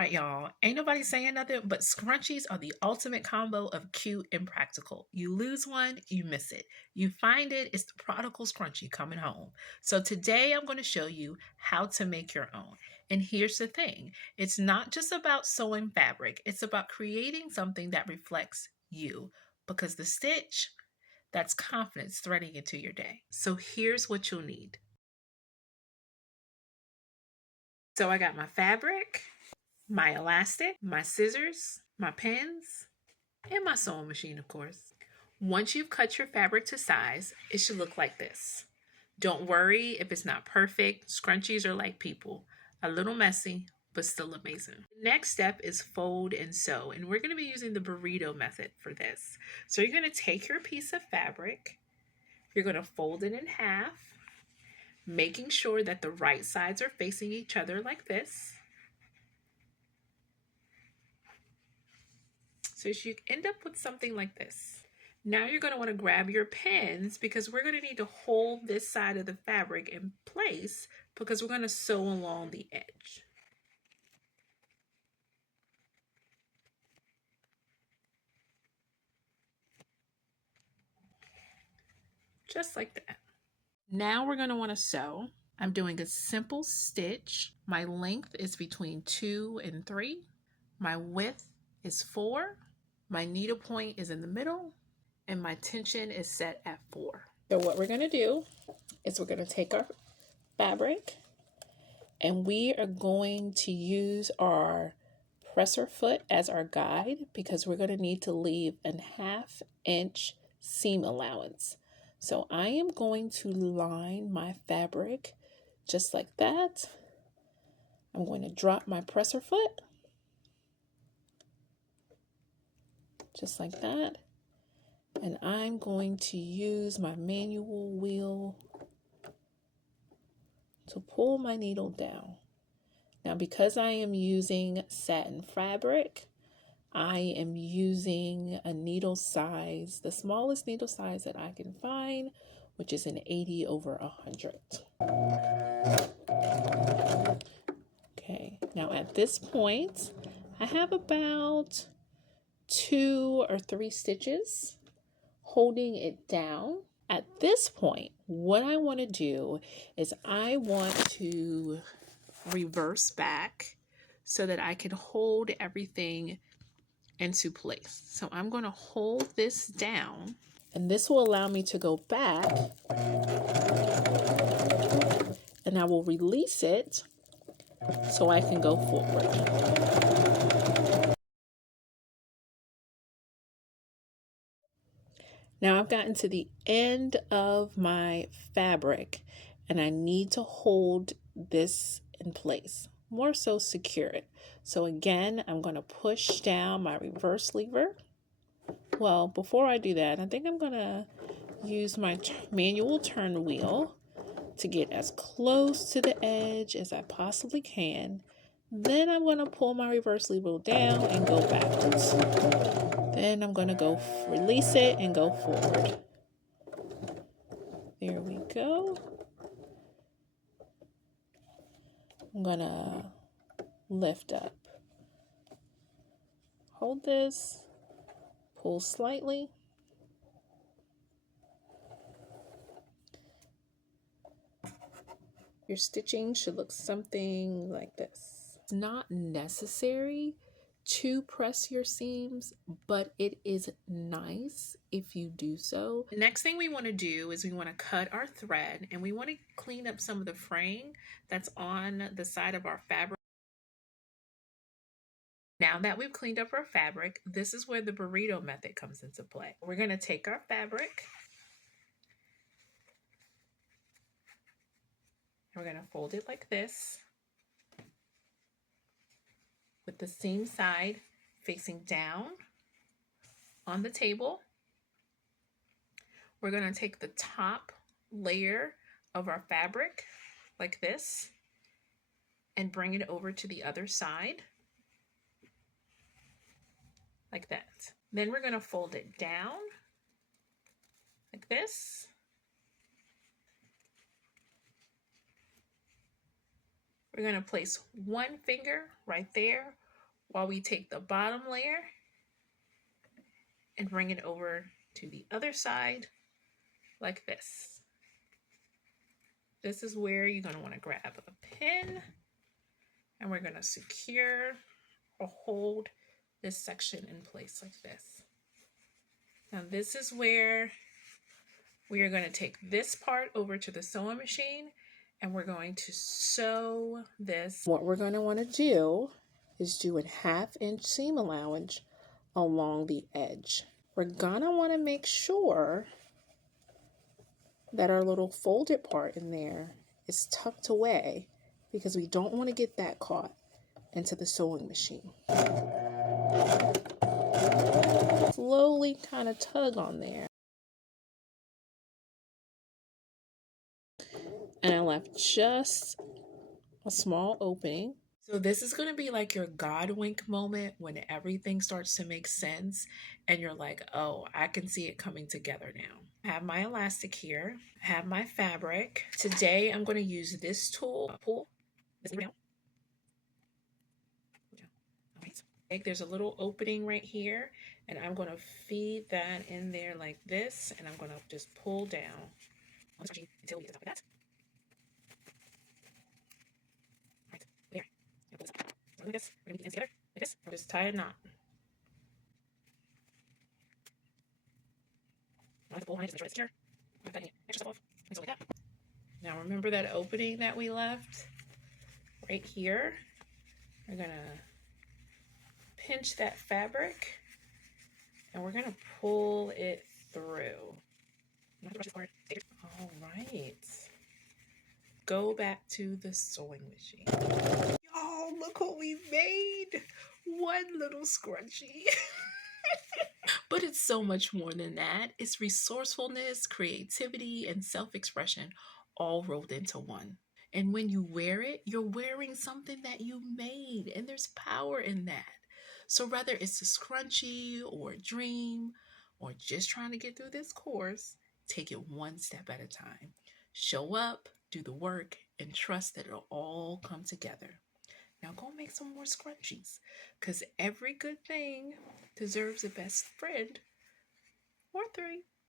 right, y'all. Ain't nobody saying nothing, but scrunchies are the ultimate combo of cute and practical. You lose one, you miss it. You find it, it's the prodigal scrunchie coming home. So today I'm going to show you how to make your own. And here's the thing. It's not just about sewing fabric. It's about creating something that reflects you. Because the stitch, that's confidence threading into your day. So here's what you'll need. So I got my fabric, my elastic, my scissors, my pins, and my sewing machine, of course. Once you've cut your fabric to size, it should look like this. Don't worry if it's not perfect. Scrunchies are like people, a little messy, but still amazing. The next step is fold and sew, and we're going to be using the burrito method for this. So you're going to take your piece of fabric, you're going to fold it in half, making sure that the right sides are facing each other like this. So you end up with something like this. Now you're going to want to grab your pins because we're going to need to hold this side of the fabric in place because we're going to sew along the edge. Just like that. Now we're going to want to sew. I'm doing a simple stitch. My length is between 2 and 3. My width is 4. My needle point is in the middle. And my tension is set at 4. So what we're going to do is we're going to take our fabric and we are going to use our presser foot as our guide because we're going to need to leave a 1/2 inch seam allowance. So I am going to line my fabric just like that. I'm going to drop my presser foot just like that. And I'm going to use my manual wheel to pull my needle down. Now, because I am using satin fabric, I am using a needle size, the smallest needle size that I can find, which is an 80 over 100. Okay, now at this point, I have about 2 or 3 stitches holding it down. At this point, what I want to do is I want to reverse back so that I can hold everything into place. So I'm going to hold this down and this will allow me to go back and I will release it so I can go forward. Now I've gotten to the end of my fabric and I need to hold this in place, more so secure it. So again, I'm going to push down my reverse lever. Well, before I do that, I think I'm going to use my manual turn wheel to get as close to the edge as I possibly can. Then I'm going to pull my reverse lever down and go backwards. Then I'm going to go release it and go forward. There we go. I'm going to lift up. Hold this, pull slightly. Your stitching should look something like this. It's not necessary to press your seams, but it is nice if you do so. The next thing we want to do is we want to cut our thread and we want to clean up some of the fraying that's on the side of our fabric. Now that we've cleaned up our fabric, this is where the burrito method comes into play. We're going to take our fabric, we're going to fold it like this, with the seam side facing down on the table. We're going to take the top layer of our fabric like this and bring it over to the other side like that. Then we're going to fold it down like this. We're going to place one finger right there while we take the bottom layer and bring it over to the other side like this. This is where you're going to want to grab a pin, and we're going to secure or hold this section in place like this. Now this is where we are going to take this part over to the sewing machine, and we're going to sew this. What we're going to want to do is do a 1/2 inch seam allowance along the edge. We're going to want to make sure that our little folded part in there is tucked away, because we don't want to get that caught into the sewing machine. Slowly kind of tug on there. And I left just a small opening. So this is going to be like your God wink moment when everything starts to make sense and you're like, oh, I can see it coming together now. I have my elastic here. I have my fabric. Today I'm going to use this tool. Pull this down. All right. There's a little opening right here, and I'm going to feed that in there like this, and I'm going to just pull down until we get to the top of that. There. So like this. We're going to get the ends together like this. We'll just tie a knot. I have to pull behind just make sure it's secure. I'm cutting extra stuff off. And so like that. Now remember that opening that we left right here? We're going to pinch that fabric and we're going to pull it through. All right. Go back to the sewing machine. Y'all, look what we made. One little scrunchie. But it's so much more than that. It's resourcefulness, creativity, and self-expression all rolled into one. And when you wear it, you're wearing something that you made, and there's power in that. So whether it's a scrunchie or a dream or just trying to get through this course, take it one step at a time. Show up, do the work, and trust that it'll all come together. Now go make some more scrunchies, because every good thing deserves a best friend or 3.